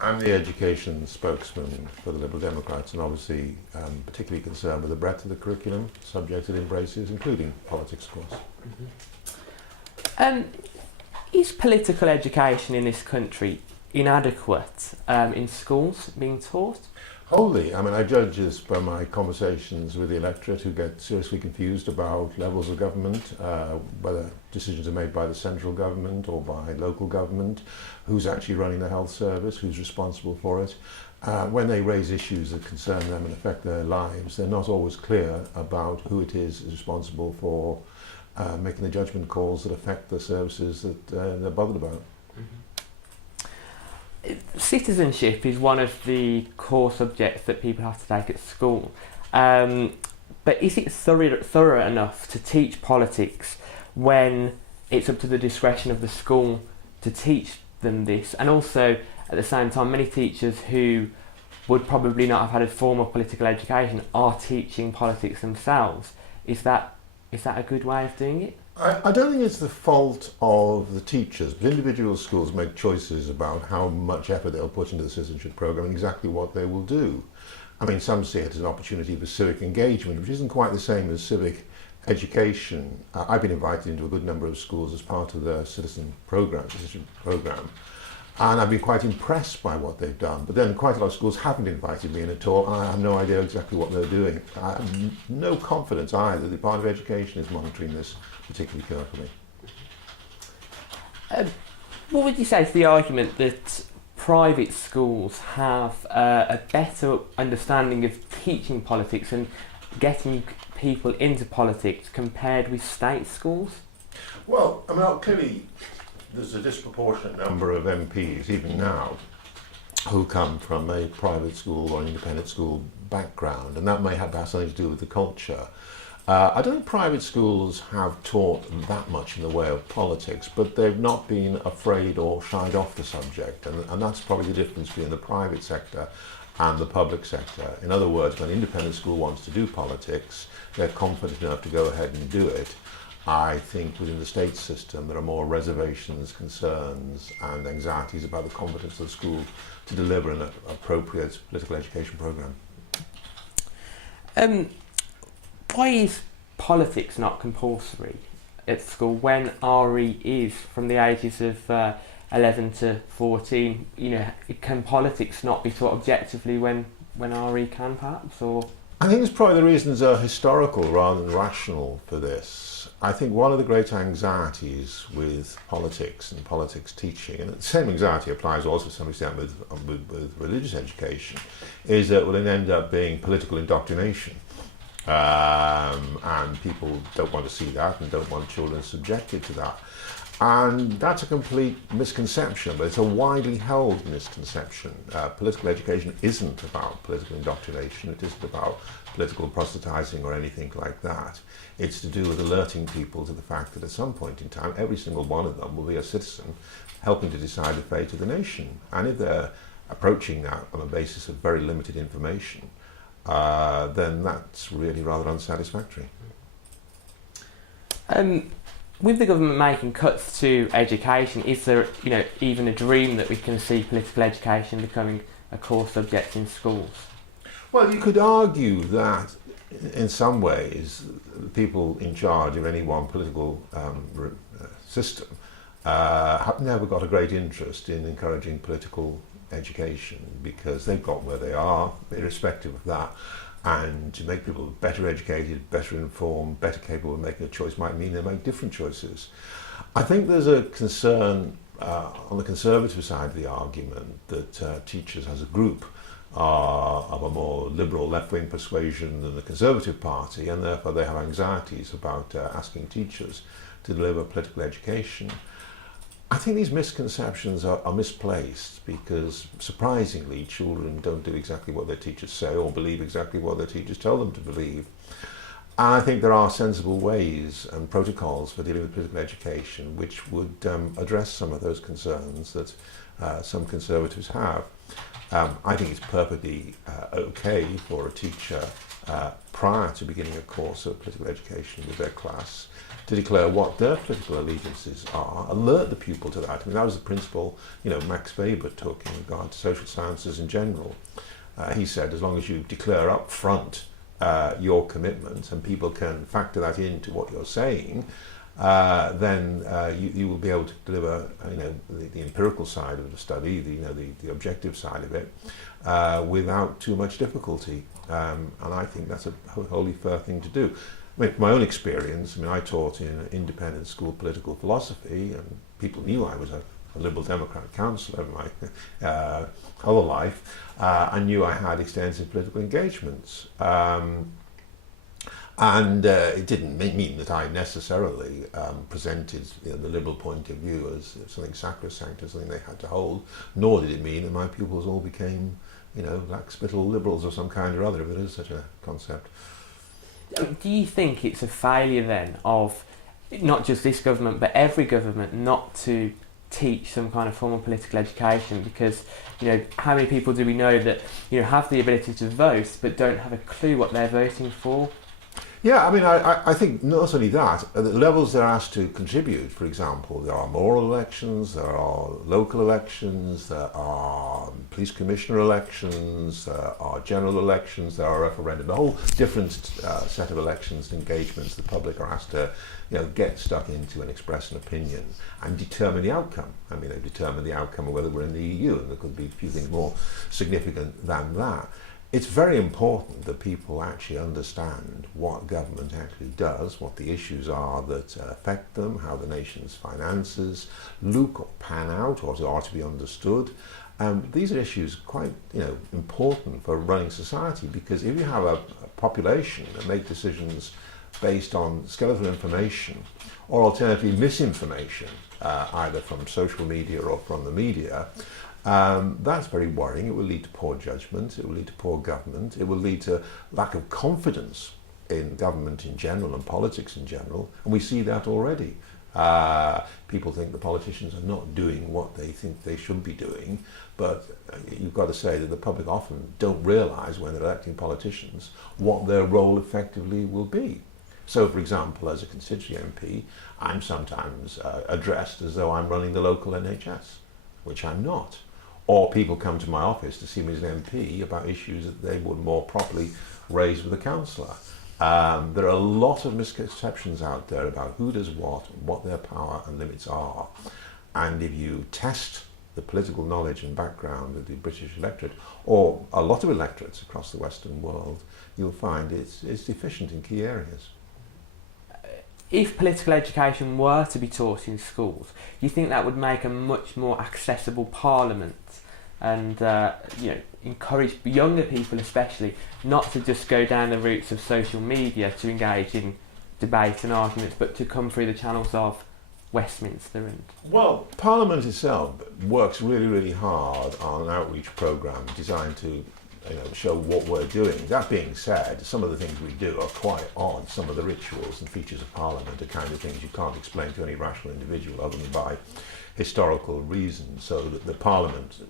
I'm the education spokesman for the Liberal Democrats, and obviously particularly concerned with the breadth of the curriculum, subjects it embraces, including politics, of course. Is political education in this country inadequate in schools being taught? Wholly. I mean, I judge this by my conversations with the electorate, who get seriously confused about levels of government, whether decisions are made by the central government or by local government, who's actually running the health service, who's responsible for it. When they raise issues that concern them and affect their lives, they're not always clear about who it is responsible for making the judgment calls that affect the services that they're bothered about. Citizenship is one of the core subjects that people have to take at school. But is it thorough enough to teach politics when it's up to the discretion of the school to teach them this? And also, at the same time, many teachers who would probably not have had a formal political education are teaching politics themselves. Is that a good way of doing it? I don't think it's the fault of the teachers, but individual schools make choices about how much effort they'll put into the citizenship programme and exactly what they will do. I mean, some see it as an opportunity for civic engagement, which isn't quite the same as civic education. I've been invited into a good number of schools as part of the citizenship programme, and I've been quite impressed by what they've done. But then quite a lot of schools haven't invited me in at all, and I have no idea exactly what they're doing. I have no confidence either that the Department of Education is monitoring this particularly carefully. What would you say to the argument that private schools have a better understanding of teaching politics and getting people into politics compared with state schools? Well, I mean, clearly there's a disproportionate number of MPs, even now, who come from a private school or an independent school background, and that may have something to do with the culture. I don't think private schools have taught that much in the way of politics, but they've not been afraid or shied off the subject, and that's probably the difference between the private sector and the public sector. In other words, when an independent school wants to do politics, they're confident enough to go ahead and do it. I think within the state system there are more reservations, concerns and anxieties about the competence of the school to deliver an appropriate political education programme. Why is politics not compulsory at school when RE is from the ages of 11 to 14? You know, can politics not be taught objectively when RE can, perhaps? Or I think it's probably the reasons are historical rather than rational for this. I think one of the great anxieties with politics and politics teaching, and the same anxiety applies also to some extent with religious education, is that it will end up being political indoctrination. And people don't want to see that and don't want children subjected to that. And that's a complete misconception, but it's a widely held misconception. Political education isn't about political indoctrination, it isn't about political proselytizing or anything like that. It's to do with alerting people to the fact that at some point in time, every single one of them will be a citizen helping to decide the fate of the nation. And if they're approaching that on a basis of very limited information, then that's really rather unsatisfactory. With the government making cuts to education, is there, even a dream that we can see political education becoming a core subject in schools? Well, you could argue that in some ways the people in charge of any one political system have never got a great interest in encouraging political education because they've got where they are, irrespective of that. And to make people better educated, better informed, better capable of making a choice might mean they make different choices. I think there's a concern on the Conservative side of the argument that teachers as a group are of a more liberal left-wing persuasion than the Conservative Party, and therefore they have anxieties about asking teachers to deliver political education. I think these misconceptions are misplaced because, surprisingly, children don't do exactly what their teachers say or believe exactly what their teachers tell them to believe. And I think there are sensible ways and protocols for dealing with political education which would address some of those concerns that some Conservatives have. I think it's perfectly okay for a teacher prior to beginning a course of political education with their class to declare what their political allegiances are, alert the pupil to that. I mean, that was the principle, Max Weber took in regard to social sciences in general. He said, as long as you declare up front your commitment and people can factor that into what you're saying, then you will be able to deliver, the empirical side of the study, the objective side of it, without too much difficulty. And I think that's a wholly fair thing to do. I mean, from my own experience, I taught in an independent school political philosophy, and people knew I was a Liberal Democrat councillor in my whole life. I knew I had extensive political engagements. And it didn't mean that I necessarily presented the Liberal point of view as something sacrosanct, as something they had to hold, nor did it mean that my pupils all became, black spittle liberals of some kind or other, if there is such a concept. Do you think it's a failure then of not just this government but every government not to teach some kind of formal political education? Because how many people do we know that have the ability to vote but don't have a clue what they're voting for? Yeah, I think not only that, at the levels they're asked to contribute, for example, there are mayoral elections, there are local elections, there are police commissioner elections, there are general elections, there are referenda, a whole different set of elections and engagements the public are asked to get stuck into and express an opinion and determine the outcome. They determine the outcome of whether we're in the EU, and there could be a few things more significant than that. It's very important that people actually understand what government actually does, what the issues are that affect them, how the nation's finances look or pan out or are to be understood. These are issues quite important for running society, because if you have a population that make decisions based on skeletal information or alternatively misinformation, either from social media or from the media, that's very worrying. It will lead to poor judgment, it will lead to poor government, it will lead to lack of confidence in government in general and politics in general, and we see that already. People think the politicians are not doing what they think they should be doing, but you've got to say that the public often don't realise when they're electing politicians what their role effectively will be. So, for example, as a constituency MP, I'm sometimes addressed as though I'm running the local NHS, which I'm not. Or people come to my office to see me as an MP about issues that they would more properly raise with a councillor. There are a lot of misconceptions out there about who does what their power and limits are. And if you test the political knowledge and background of the British electorate, or a lot of electorates across the Western world, you'll find it's deficient in key areas. If political education were to be taught in schools, you think that would make a much more accessible parliament and encourage younger people especially not to just go down the routes of social media to engage in debate and arguments, but to come through the channels of Westminster? And well, Parliament itself works really, really hard on an outreach programme designed to show what we're doing. That being said, some of the things we do are quite odd. Some of the rituals and features of Parliament are kind of things you can't explain to any rational individual other than by historical reasons. So that the Parliament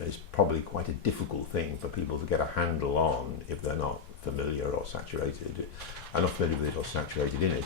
is probably quite a difficult thing for people to get a handle on if they're not familiar or saturated, not familiar with it or saturated in it.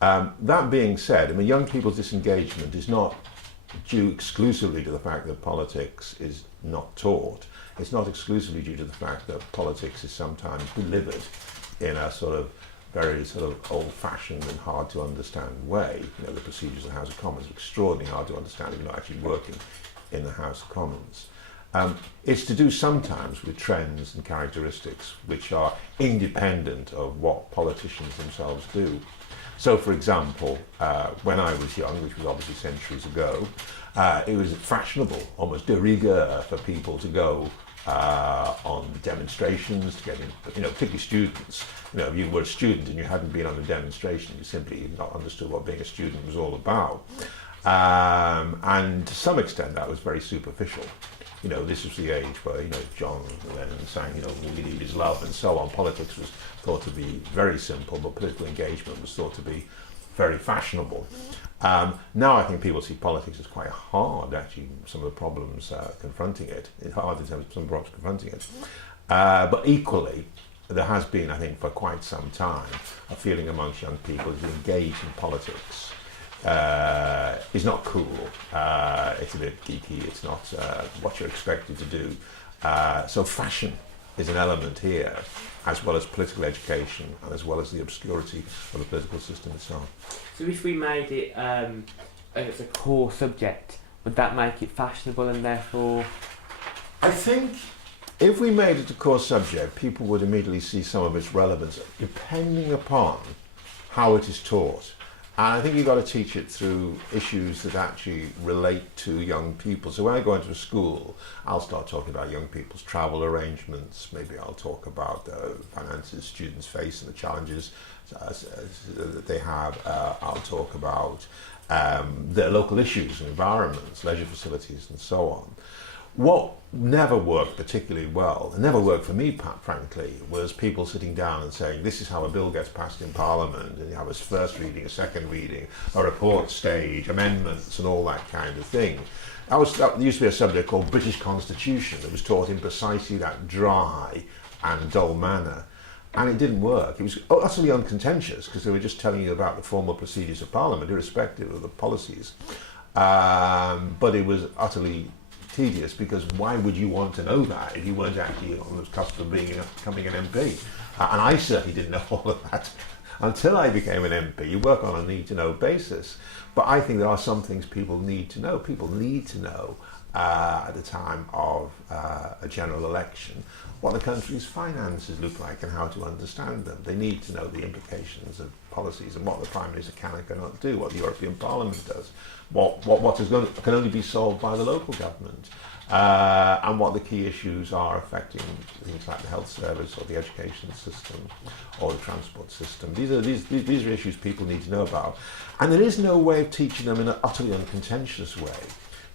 That being said, young people's disengagement is not due exclusively to the fact that politics is not taught. It's not exclusively due to the fact that politics is sometimes delivered in a very old-fashioned and hard to understand way. The procedures of the House of Commons are extraordinarily hard to understand if you're not actually working in the House of Commons. It's to do sometimes with trends and characteristics which are independent of what politicians themselves do. So, for example, when I was young, which was obviously centuries ago, it was fashionable, almost de rigueur, for people to go on demonstrations, to get in, particularly students. If you were a student and you hadn't been on a demonstration, you simply not understood what being a student was all about. And to some extent that was very superficial. This was the age where, John Lennon sang, "We Need Is Love" and so on. Politics was thought to be very simple, but political engagement was thought to be very fashionable. Now I think people see politics as quite hard, actually, some of the problems confronting it. It's hard in terms of some problems confronting it. But equally, there has been, I think, for quite some time, a feeling amongst young people to engage in politics is not cool. It's a bit geeky. It's not what you're expected to do. So fashion is an element here, as well as political education, and as well as the obscurity of the political system itself. So if we made it as a core subject, would that make it fashionable and therefore? I think if we made it a core subject, people would immediately see some of its relevance, depending upon how it is taught. And I think you've got to teach it through issues that actually relate to young people. So when I go into a school, I'll start talking about young people's travel arrangements. Maybe I'll talk about the finances students face and the challenges that they have. I'll talk about their local issues and environments, leisure facilities and so on. What never worked particularly well, and never worked for me, frankly, was people sitting down and saying, this is how a bill gets passed in Parliament, and you have a first reading, a second reading, a report stage, amendments, and all that kind of thing. There used to be a subject called British Constitution that was taught in precisely that dry and dull manner. And it didn't work. It was utterly uncontentious because they were just telling you about the formal procedures of Parliament, irrespective of the policies. But it was utterly tedious, because why would you want to know that if you weren't actually on the cusp of becoming an MP? And I certainly didn't know all of that until I became an MP. You work on a need-to-know basis. But I think there are some things people need to know. People need to know at the time of a general election what the country's finances look like and how to understand them. They need to know the implications of policies and what the Prime Minister can and cannot do, what the European Parliament does, what can only be solved by the local government, and what the key issues are affecting things like the health service or the education system or the transport system. These are issues people need to know about. And there is no way of teaching them in an utterly uncontentious way.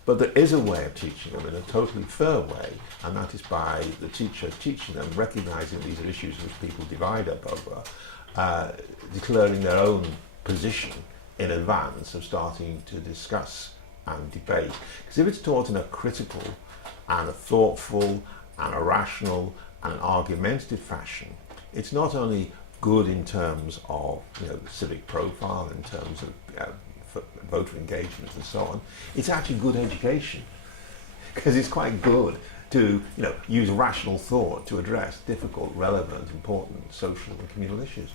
But there is a way of teaching them in a totally fair way, and that is by the teacher teaching them, recognising these are issues which people divide up over, declaring their own position in advance of starting to discuss and debate. Because if it's taught in a critical and a thoughtful and a rational and an argumentative fashion, it's not only good in terms of civic profile, in terms of voter engagement and so on, it's actually good education, because it's quite good to use rational thought to address difficult, relevant, important social and communal issues.